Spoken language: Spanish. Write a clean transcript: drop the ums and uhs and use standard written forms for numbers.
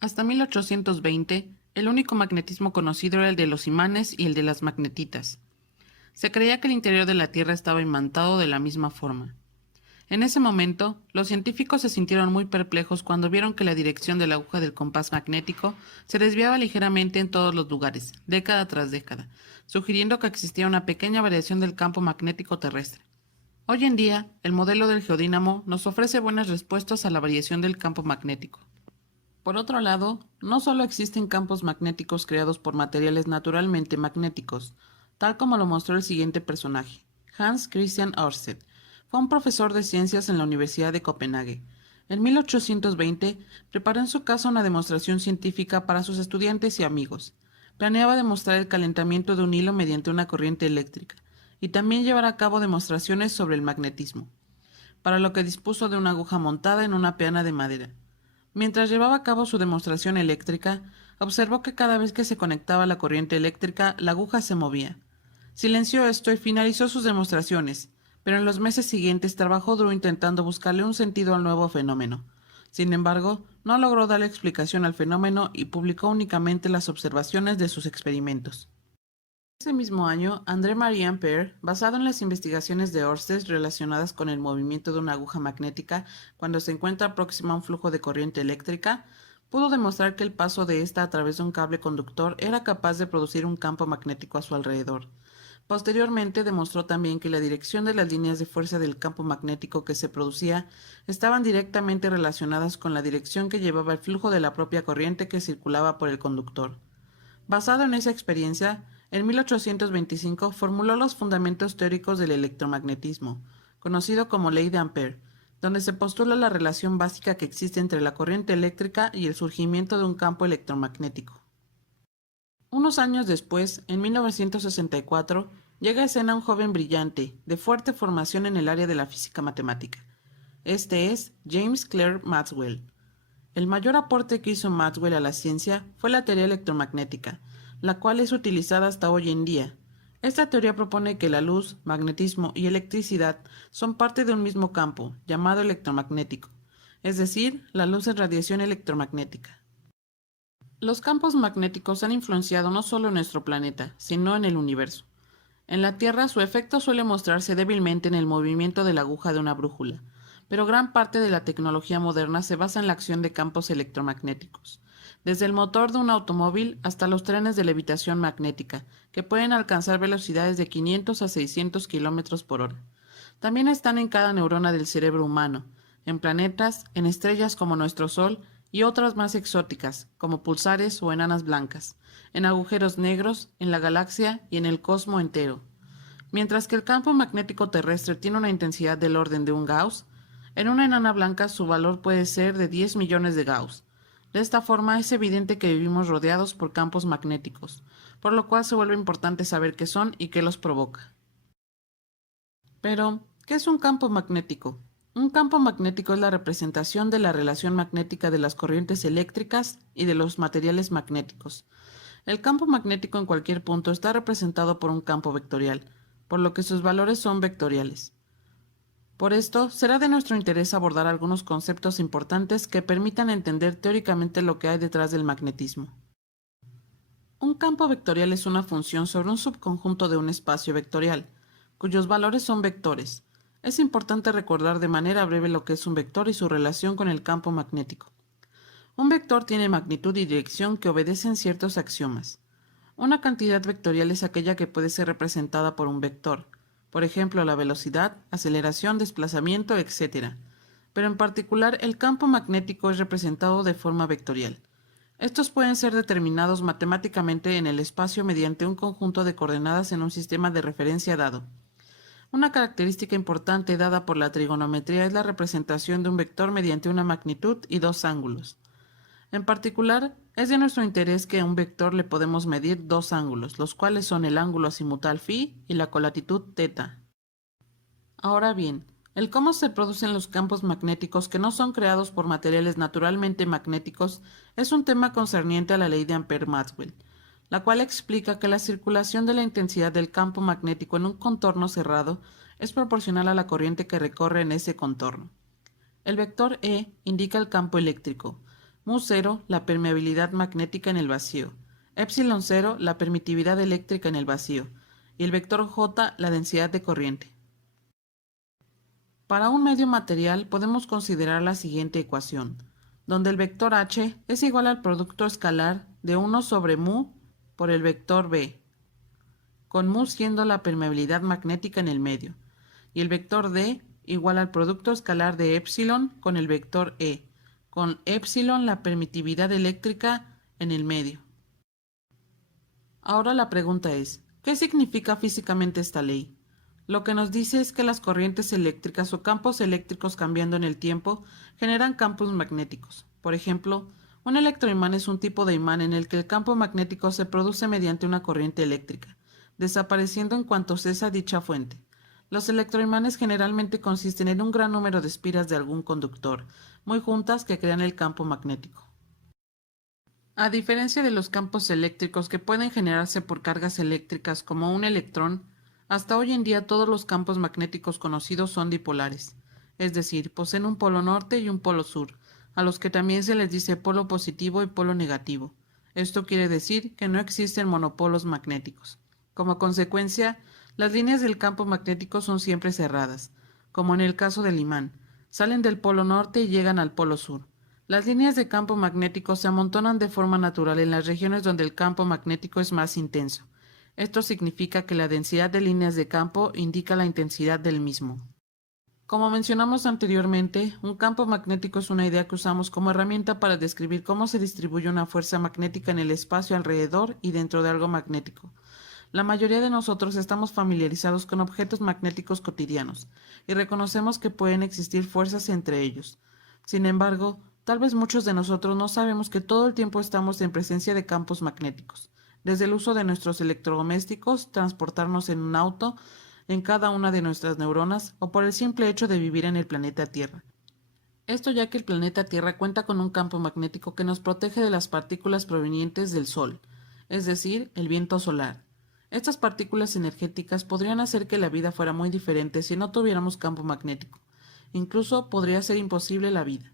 Hasta 1820, el único magnetismo conocido era el de los imanes y el de las magnetitas. Se creía que el interior de la Tierra estaba imantado de la misma forma. En ese momento, los científicos se sintieron muy perplejos cuando vieron que la dirección de la aguja del compás magnético se desviaba ligeramente en todos los lugares, década tras década, sugiriendo que existía una pequeña variación del campo magnético terrestre. Hoy en día, el modelo del geodínamo nos ofrece buenas respuestas a la variación del campo magnético. Por otro lado, no solo existen campos magnéticos creados por materiales naturalmente magnéticos, tal como lo mostró el siguiente personaje, Hans Christian Ørsted. Fue un profesor de ciencias en la Universidad de Copenhague. En 1820 preparó en su casa una demostración científica para sus estudiantes y amigos. Planeaba demostrar el calentamiento de un hilo mediante una corriente eléctrica y también llevar a cabo demostraciones sobre el magnetismo, para lo que dispuso de una aguja montada en una peana de madera. Mientras llevaba a cabo su demostración eléctrica, observó que cada vez que se conectaba la corriente eléctrica, la aguja se movía. Silenció esto y finalizó sus demostraciones, pero en los meses siguientes trabajó duro intentando buscarle un sentido al nuevo fenómeno. Sin embargo, no logró darle explicación al fenómeno y publicó únicamente las observaciones de sus experimentos. Ese mismo año, André-Marie Ampère, basado en las investigaciones de Ørsted relacionadas con el movimiento de una aguja magnética cuando se encuentra próxima a un flujo de corriente eléctrica, pudo demostrar que el paso de ésta a través de un cable conductor era capaz de producir un campo magnético a su alrededor. Posteriormente demostró también que la dirección de las líneas de fuerza del campo magnético que se producía estaban directamente relacionadas con la dirección que llevaba el flujo de la propia corriente que circulaba por el conductor. Basado en esa experiencia, en 1825 formuló los fundamentos teóricos del electromagnetismo, conocido como Ley de Ampère, donde se postula la relación básica que existe entre la corriente eléctrica y el surgimiento de un campo electromagnético. Unos años después, en 1964, llega a escena un joven brillante, de fuerte formación en el área de la física matemática. Este es James Clerk Maxwell. El mayor aporte que hizo Maxwell a la ciencia fue la teoría electromagnética, la cual es utilizada hasta hoy en día. Esta teoría propone que la luz, magnetismo y electricidad son parte de un mismo campo, llamado electromagnético, es decir, la luz es radiación electromagnética. Los campos magnéticos han influenciado no solo en nuestro planeta, sino en el universo. En la Tierra su efecto suele mostrarse débilmente en el movimiento de la aguja de una brújula, pero gran parte de la tecnología moderna se basa en la acción de campos electromagnéticos, desde el motor de un automóvil hasta los trenes de levitación magnética, que pueden alcanzar velocidades de 500 a 600 kilómetros por hora. También están en cada neurona del cerebro humano, en planetas, en estrellas como nuestro Sol y otras más exóticas, como pulsares o enanas blancas, en agujeros negros, en la galaxia y en el cosmos entero. Mientras que el campo magnético terrestre tiene una intensidad del orden de un Gauss, en una enana blanca su valor puede ser de 10 millones de Gauss. De esta forma es evidente que vivimos rodeados por campos magnéticos, por lo cual se vuelve importante saber qué son y qué los provoca. Pero, ¿qué es un campo magnético? Un campo magnético es la representación de la relación magnética de las corrientes eléctricas y de los materiales magnéticos. El campo magnético en cualquier punto está representado por un campo vectorial, por lo que sus valores son vectoriales. Por esto, será de nuestro interés abordar algunos conceptos importantes que permitan entender teóricamente lo que hay detrás del magnetismo. Un campo vectorial es una función sobre un subconjunto de un espacio vectorial, cuyos valores son vectores. Es importante recordar de manera breve lo que es un vector y su relación con el campo magnético. Un vector tiene magnitud y dirección que obedecen ciertos axiomas. Una cantidad vectorial es aquella que puede ser representada por un vector, por ejemplo la velocidad, aceleración, desplazamiento, etc. Pero en particular el campo magnético es representado de forma vectorial. Estos pueden ser determinados matemáticamente en el espacio mediante un conjunto de coordenadas en un sistema de referencia dado. Una característica importante dada por la trigonometría es la representación de un vector mediante una magnitud y dos ángulos. En particular, es de nuestro interés que a un vector le podemos medir dos ángulos, los cuales son el ángulo azimutal phi y la colatitud θ. Ahora bien, el cómo se producen los campos magnéticos que no son creados por materiales naturalmente magnéticos es un tema concerniente a la ley de Ampère-Maxwell, la cual explica que la circulación de la intensidad del campo magnético en un contorno cerrado es proporcional a la corriente que recorre en ese contorno. El vector E indica el campo eléctrico, mu0, la permeabilidad magnética en el vacío, epsilon 0, la permitividad eléctrica en el vacío, y el vector J, la densidad de corriente. Para un medio material podemos considerar la siguiente ecuación, donde el vector H es igual al producto escalar de 1 sobre mu por el vector B, con mu siendo la permeabilidad magnética en el medio, y el vector D igual al producto escalar de epsilon con el vector E, con epsilon la permitividad eléctrica en el medio. Ahora la pregunta es, ¿qué significa físicamente esta ley? Lo que nos dice es que las corrientes eléctricas o campos eléctricos cambiando en el tiempo generan campos magnéticos. Por ejemplo, un electroimán es un tipo de imán en el que el campo magnético se produce mediante una corriente eléctrica, desapareciendo en cuanto cesa dicha fuente. Los electroimanes generalmente consisten en un gran número de espiras de algún conductor, muy juntas que crean el campo magnético. A diferencia de los campos eléctricos que pueden generarse por cargas eléctricas como un electrón, hasta hoy en día todos los campos magnéticos conocidos son dipolares, es decir, poseen un polo norte y un polo sur, a los que también se les dice polo positivo y polo negativo. Esto quiere decir que no existen monopolos magnéticos. Como consecuencia, las líneas del campo magnético son siempre cerradas, como en el caso del imán. Salen del polo norte y llegan al polo sur. Las líneas de campo magnético se amontonan de forma natural en las regiones donde el campo magnético es más intenso. Esto significa que la densidad de líneas de campo indica la intensidad del mismo. Como mencionamos anteriormente, un campo magnético es una idea que usamos como herramienta para describir cómo se distribuye una fuerza magnética en el espacio alrededor y dentro de algo magnético. La mayoría de nosotros estamos familiarizados con objetos magnéticos cotidianos y reconocemos que pueden existir fuerzas entre ellos. Sin embargo, tal vez muchos de nosotros no sabemos que todo el tiempo estamos en presencia de campos magnéticos, desde el uso de nuestros electrodomésticos, transportarnos en un auto, en cada una de nuestras neuronas o por el simple hecho de vivir en el planeta Tierra. Esto ya que el planeta Tierra cuenta con un campo magnético que nos protege de las partículas provenientes del Sol, es decir, el viento solar. Estas partículas energéticas podrían hacer que la vida fuera muy diferente si no tuviéramos campo magnético. Incluso podría ser imposible la vida.